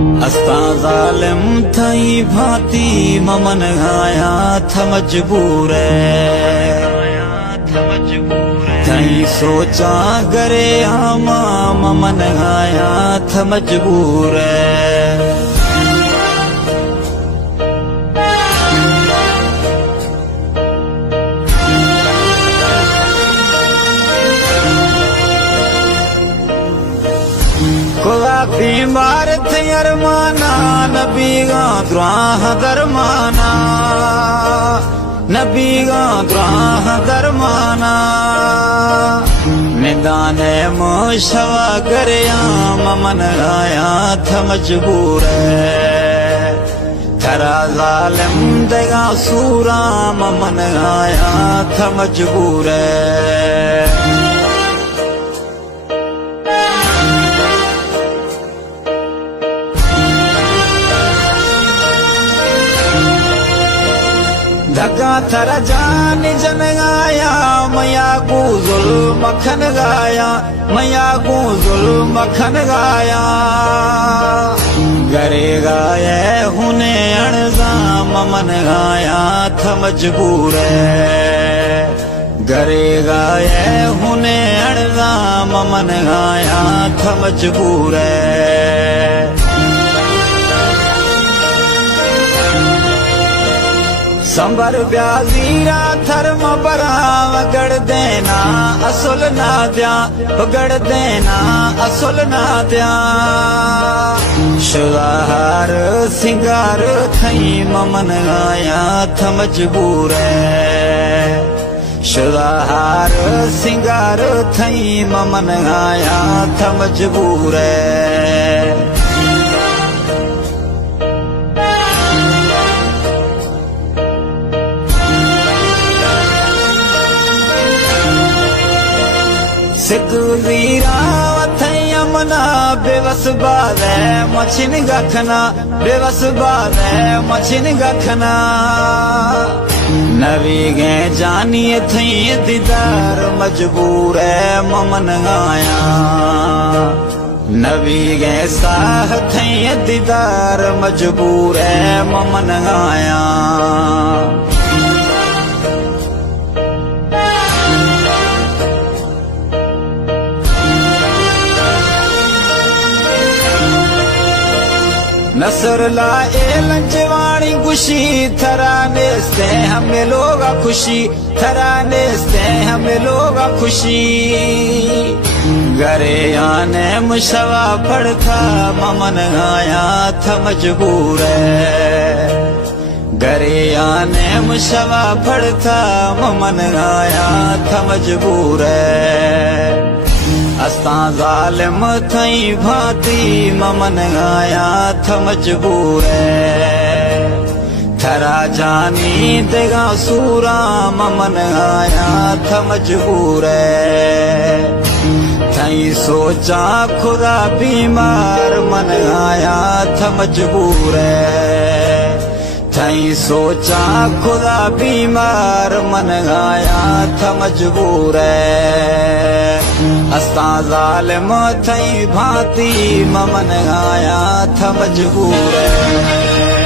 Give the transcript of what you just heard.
अस्ता ज़ालिम थई भांति ममन गाया था मजबूर थई सोचा करे आमा ममन गाया था मजबूर कोला बीमार थे अरमाना नबी गा द्राह दरमाना नबी गा द्राह दरमाना मैदान मोशवा करया ममन गाया था मजबूर थरा ज़ालिम दगा सूरा ममन गाया था मजबूर धगा थर जान जन गाया मया गुजुल मखन गाया मया गुजुल मखन गाया गरे गाये हुने अणजा ममन गाया था मजबूर गरे गाये हुने अणजा ममन गाया था मजबूर संबर ब्याजीरा धर्म बरा वगड़ देना असुल ना दिया वगड़ देना असुल ना दिया शुदाहार सिंगार थई ममन गाया था मजबूर शुदाहार सिंगार थई ममन गाया था मजबूर सिद्धूरा मना बेवस बाले मछिन गखना बेवस बाले मछिन गखना नवी गे जानिए थई दीदार मजबूर ममन गाया नवी गे साह थई दीदार मजबूर ममन गाया नसर लाए लंजवाणी खुशी थराने से हमें लोग खुशी थराने से हमें लोग खुशी घरे आने मुशवा पड़ता ममन गाया था मजबूर घरे आने मुशवा पड़ता ममन गाया था मजबूर अस्ता ज़ालिम थई भांति ममन गाया था मजबूर थरा जानी दगा सूरा ममन गाया था मजबूर थई सोचा खुदा बीमार मन गाया था मजबूर थई सोचा खुदा बीमार मन गाया था मजबूर अस्ता ज़ालिम थई भांति ममन गाया था मजबूर